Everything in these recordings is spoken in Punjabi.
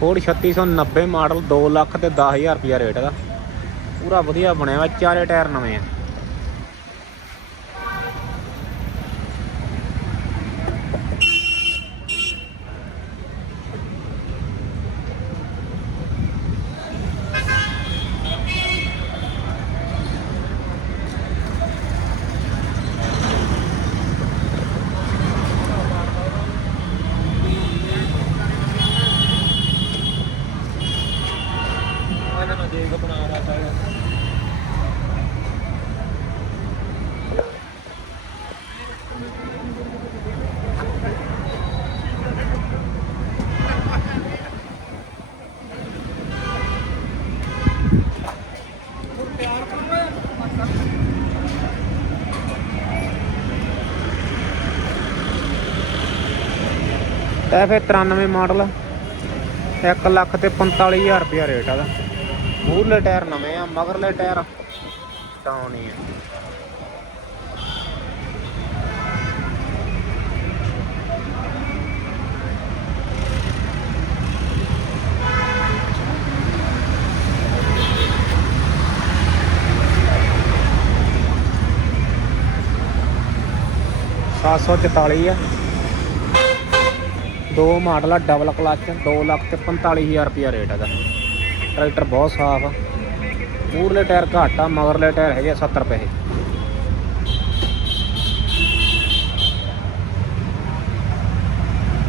ਫੋਰਡ 3690 ਮਾਡਲ 2 ਲੱਖ ਤੇ 10000 ਰੁਪਿਆ ਰੇਟ ਦਾ। ਪੂਰਾ ਵਧੀਆ ਬਣਿਆ ਵਾ, ਚਾਰੇ ਟਾਇਰ ਨਵੇਂ ਆ। ਇਹ ਫਿਰ 93 ਮਾਡਲ। 1 ਲੱਖ ਤੇ 45000 ਰੁਪਿਆ ਰੇਟ ਆਦਾ ਮੂਹਰਲੇ ਟਾਇਰ ਨਵੇਂ ਆ, ਮਗਰਲੇ ਟਾਇਰ ਡਾਊਨ ਹੀ ਆ। ਸੱਤ ਸੌ ਚੁਤਾਲੀ ਆ। ਦੋ ਮਾਡਲ ਆ ਡਬਲ ਕਲਚ 2 ਲੱਖ ਤੇ 45000 ਰੁਪਿਆ ਰੇਟ ਹੈਗਾ। ਟਰੈਕਟਰ ਬਹੁਤ ਸਾਫ਼ ਆ। ਮੂਰਲੇ ਟਾਇਰ ਘੱਟ ਆ, ਮਗਰਲੇ ਟਾਇਰ ਹੈਗੇ ਆ 70 ਰੁਪਏ।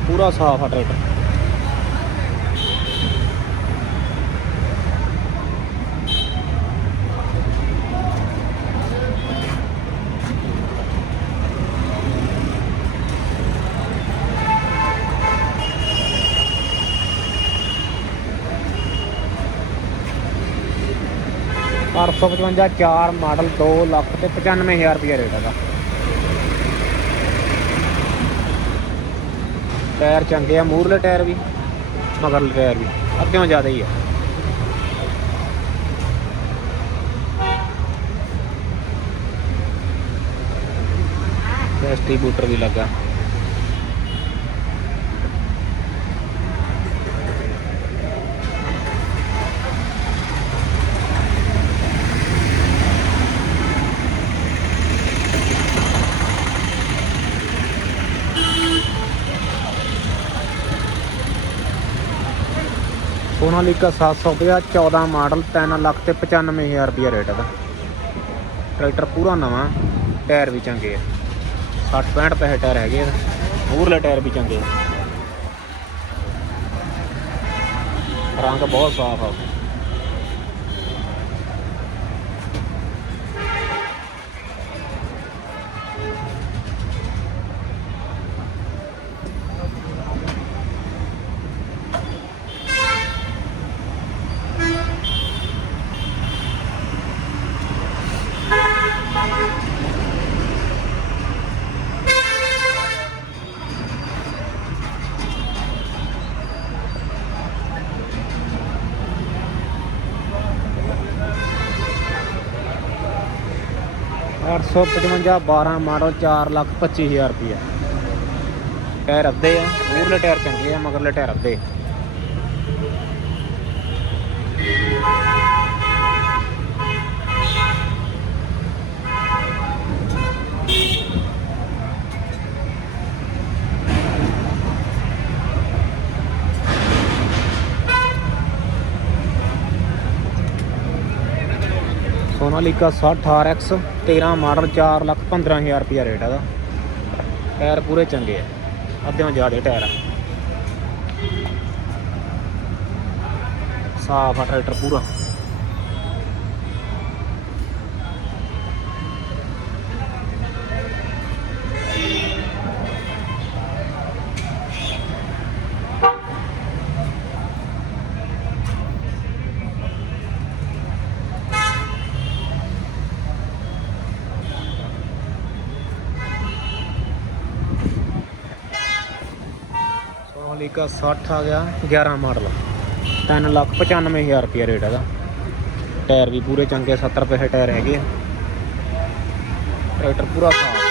ਪੂਰਾ ਸਾਫ਼ ਆ ਟਰੈਕਟਰ। ਅੱਠ ਸੌ ਪਚਵੰਜਾ, ਚਾਰ ਮਾਡਲ 2 ਲੱਖ ਤੇ 95000 ਰੁਪਏ ਰੇਟ ਹੈਗਾ। ਟਾਇਰ ਚੰਗੇ ਆ ਮੂਰਲੇ ਟਾਇਰ ਵੀ, ਮਗਰਲੇ ਟਾਇਰ ਵੀ, ਅੱਧਿਓਂ ਜ਼ਿਆਦਾ ਹੀ ਆ। ਡਿਸਟ੍ਰੀਬਿਊਟਰ ਵੀ ਲੱਗਾ। ਸੋਨਾਲੀਕਾ 750 14 ਮਾਡਲ 3 ਲੱਖ ਤੇ 95000 ਰੁਪਏ ਰੇਟ ਦਾ ਟਰੈਕਟਰ ਪੂਰਾ ਨਵਾਂ, ਟਾਇਰ ਵੀ ਚੰਗੇ ਆ। 60 65 ਪੈਸੇ ਟਾਇਰ ਹੈਗੇ ਆ। ਮੂਰਲੇ ਟਾਇਰ ਵੀ ਚੰਗੇ ਆ। ਰੰਗ ਬਹੁਤ ਸਾਫ਼ ਆ। ਅੱਠ ਸੌ ਪਚਵੰਜਾ 12 ਮਾਡਲ 4 ਲੱਖ 25000 ਰੁਪਏ ਟਾਇਰ ਅੱਧੇ ਆ ਮੂਰਲੇ ਟਾਇਰ ਚੰਗੇ ਆ, ਮਗਰਲੇ ਟਾਇਰ ਅੱਧੇ। ਸੋਨਾਲੀਕਾ 60 RX 13 ਮਾਡਲ 4 ਲੱਖ 15000 ਰੁਪਏ ਰੇਟ ਹੈਗਾ ਟਾਇਰ ਪੂਰੇ ਚੰਗੇ ਆ। ਅੱਧਿਓਂ ਜ਼ਿਆਦੇ ਟਾਇਰ ਆ। ਸਾਫ਼ ਆ ਟਰੈਕਟਰ ਪੂਰਾ। ਮਲਿਕਾ 60 ਆ ਗਿਆ 11 ਮਾਡਲ। 3 ਲੱਖ 95000 ਰੁਪਏ ਰੇਟ ਹੈਗਾ। ਟਾਇਰ ਵੀ ਪੂਰੇ ਚੰਗੇ 70 ਰੁਪਏ ਟਾਇਰ ਹੈਗੇ ਆ। ਟਰੈਕਟਰ ਪੂਰਾ ਸਾਫ਼।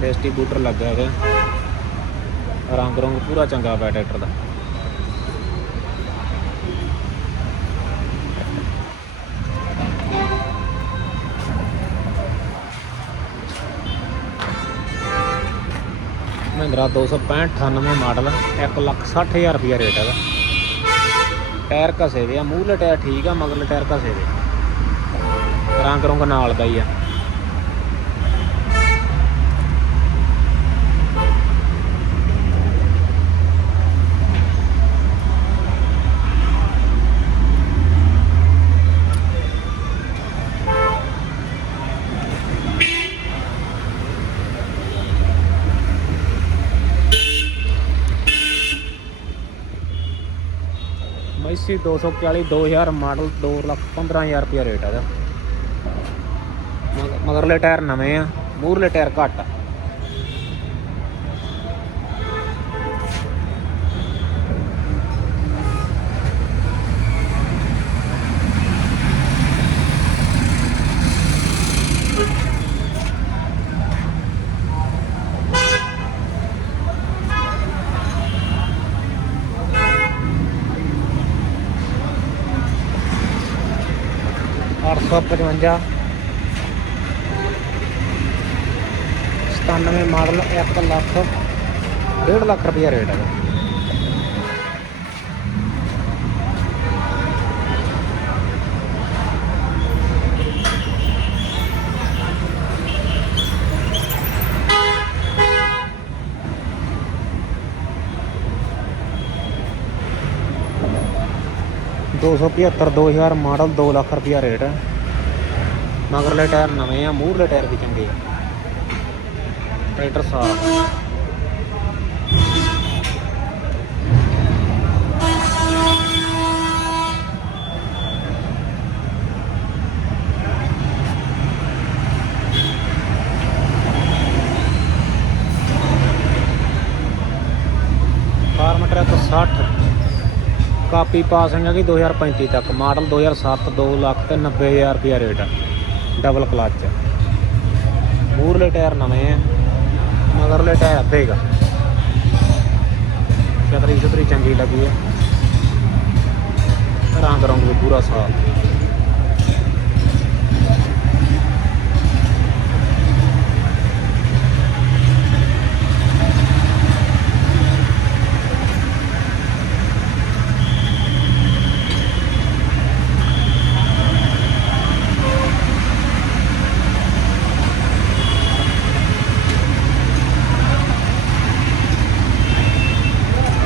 ਡਿਸਟ੍ਰੀਬਿਊਟਰ ਲੱਗਾ ਹੈਗਾ। ਰੰਗ ਰੰਗ ਪੂਰਾ ਚੰਗਾ ਪਿਆ ਟਰੈਕਟਰ ਦਾ। ਮਹਿੰਦਰਾ 265 ਮਾਡਲ 160000 ਰੁਪਿਆ ਰੇਟ ਹੈਗਾ ਟਾਇਰ ਘਸੇ ਦੇ ਆ ਮੂਹਲੇ ਟਾਇਰ ਠੀਕ ਆ ਮਗਰਲੇ ਟਾਇਰ ਘਸੇ ਦੇ ਰੰਗ ਰੰਗ ਨਾਲ ਦਾ ਹੀ ਆ। ਮੈਸੀ 240 2000 ਮਾਡਲ 2 ਲੱਖ 15000 ਰੁਪਿਆ ਰੇਟ ਹੈਗਾ ਮਗ- ਮਗਰਲੇ ਟਾਇਰ ਨਵੇਂ ਆ, ਮੂਹਰਲੇ ਟਾਇਰ ਘੱਟ ਆ। ਅੱਠ ਸੌ ਪਚਵੰਜਾ। ਸਤਾਨਵੇਂ ਮਾਡਲ 1 ਲੱਖ, ਡੇਢ ਲੱਖ ਰੁਪਇਆ ਰੇਟ ਹੈ ਦੋ ਸੌ ਪਝੱਤਰ, ਦੋ ਹਜ਼ਾਰ ਮਾਡਲ 2 ਲੱਖ ਰੁਪਇਆ ਰੇਟ ਹੈ। ਮਗਰਲੇ ਟਾਇਰ ਨਵੇਂ ਆ, ਮੂਹਰਲੇ ਟਾਇਰ ਵੀ ਚੰਗੇ ਆ। ਟਰੈਕਟਰ ਸਾਫ਼ Farmtrac 60 copy pass passing ਹੈਗੀ 2035 ਤੱਕ, ਮਾਡਲ 2007 2 ਲੱਖ ਤੇ 90000 ਰੁਪਇਆ ਰੇਟ ਆ। ਡਬਲ ਕਲਚ ਮੂਰਲੇ ਟਾਇਰ ਨਵੇਂ ਆ, ਮਗਰਲੇ ਟਾਇਰ ਅੱਧੇ ਗਾ ਛਤਰੀ ਛਤਰੀ ਚੰਗੀ ਲੱਗੀ ਹੈ ਰੰਗ ਰੰਗ ਵੀ ਪੂਰਾ ਸਾਫ਼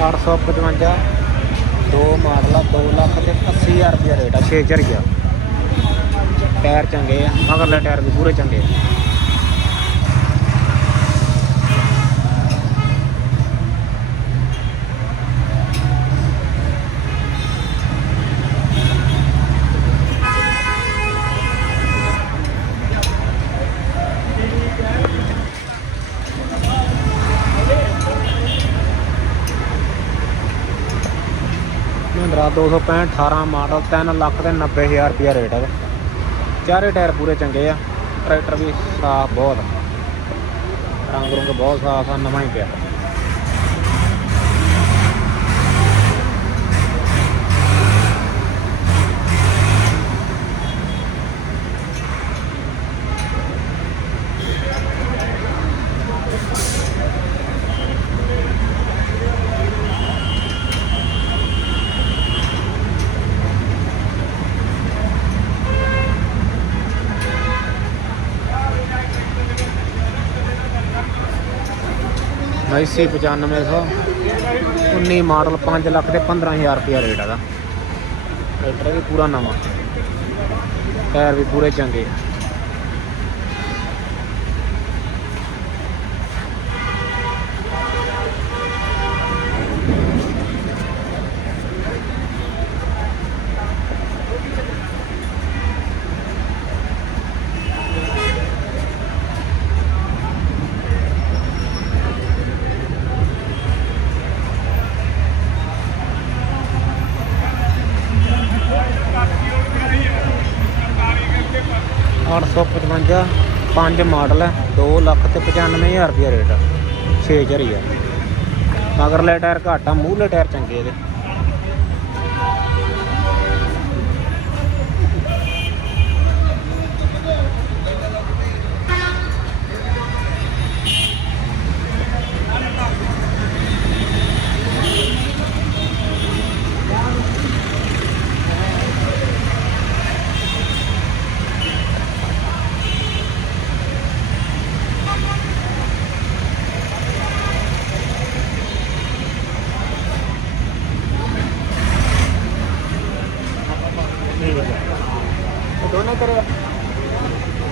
ਅੱਠ ਸੌ ਪਚਵੰਜਾ ਦੋ ਮਾਡਲ ਆ 2 ਲੱਖ ਤੇ 80000 ਰੇਟ ਆ 6 ਝਰੀਆ ਟਾਇਰ ਚੰਗੇ ਆ ਮਗਰਲੇ ਟਾਇਰ ਵੀ ਪੂਰੇ ਚੰਗੇ ਆ। ਮਹਿੰਦਰਾ 265 18 ਮਾਡਲ 3 ਲੱਖ ਤੇ 90000 ਰੁਪਇਆ ਰੇਟ ਹੈ ਚਾਰੇ ਟਾਇਰ ਪੂਰੇ ਚੰਗੇ ਆ, ਟਰੈਕਟਰ ਵੀ ਸਾਫ਼ ਬਹੁਤ ਰੰਗ ਰੁੰਗ ਬਹੁਤ ਸਾਫ਼ ਆ, ਨਵਾਂ ਹੀ ਪਿਆ। ਮੈਸੀ 9500 19 ਮਾਡਲ 5 ਲੱਖ ਤੇ 15000 ਰੁਪਇਆ ਰੇਟ ਹੈਗਾ ਟਰੈਕਟਰ ਵੀ ਪੂਰਾ ਨਵਾਂ। ਟਾਇਰ ਵੀ ਪੂਰੇ ਚੰਗੇ ਅੱਠ ਸੌ ਪਚਵੰਜਾ ਪੰਜ ਮਾਡਲ ਹੈ 2 ਲੱਖ ਤੇ 95000 ਰੁਪਏ ਰੇਟ ਆ। 6 ਜਰੀ ਆ। ਮਗਰਲੇ ਟਾਇਰ ਘੱਟ ਆ, ਮੂਹਰਲੇ ਟਾਇਰ ਚੰਗੇ ਇਹਦੇ।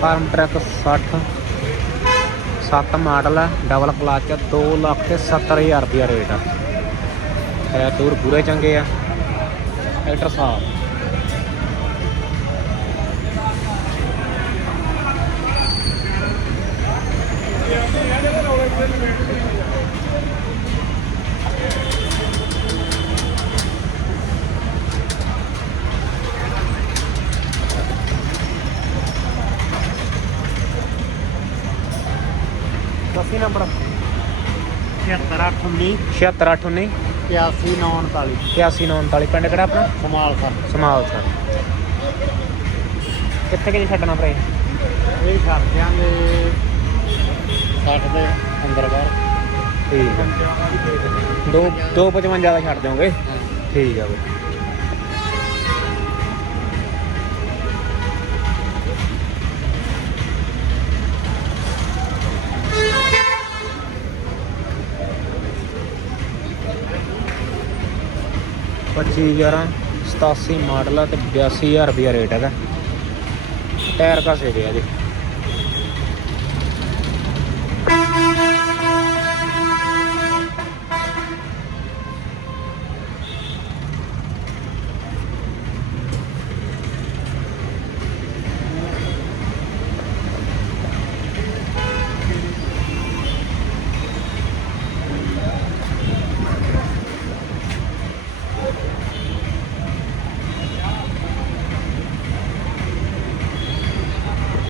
ਫਾਰਮ ਟਰੱਕ 60 7 ਮਾਡਲ ਹੈ ਡਬਲ ਕਲਚ 2 ਲੱਖ ਤੇ 70000 ਰੁਪਿਆ ਰੇਟ ਆ। ਟਾਇਰ ਟੂਰ ਪੂਰੇ ਚੰਗੇ ਆ। ਟਰੈਕਟਰ ਸਾਫ਼। ਦਸੀ ਨੰਬਰ 7819 7619 8949 8939 ਪਿੰਡ ਕਿਹੜਾ ਆਪਣਾ? ਕਮਾਲ ਸਰ। Small sir. ਕਿੱਥੇ ਕਿ ਛੱਡਣਾ ਭਰਾ ਇਹ? ਛੱਡ ਦਿਆਂਗੇ 60 ਦੇ ਅੰਦਰ ਬਾਹਰ। ਠੀਕ ਹੈ ਦੋ 255 ਦਾ ਛੱਡ ਦਿਓਗੇ? ਠੀਕ ਆ ਬਈ। ਪੱਚੀ ਗਿਆਰਾਂ ਸਤਾਸੀ ਮਾਡਲ ਆ ਤੇ 82000 ਰੁਪਿਆ ਰੇਟ ਹੈਗਾ। ਟਾਇਰ ਘਸੇ ਗਿਆ ਜੀ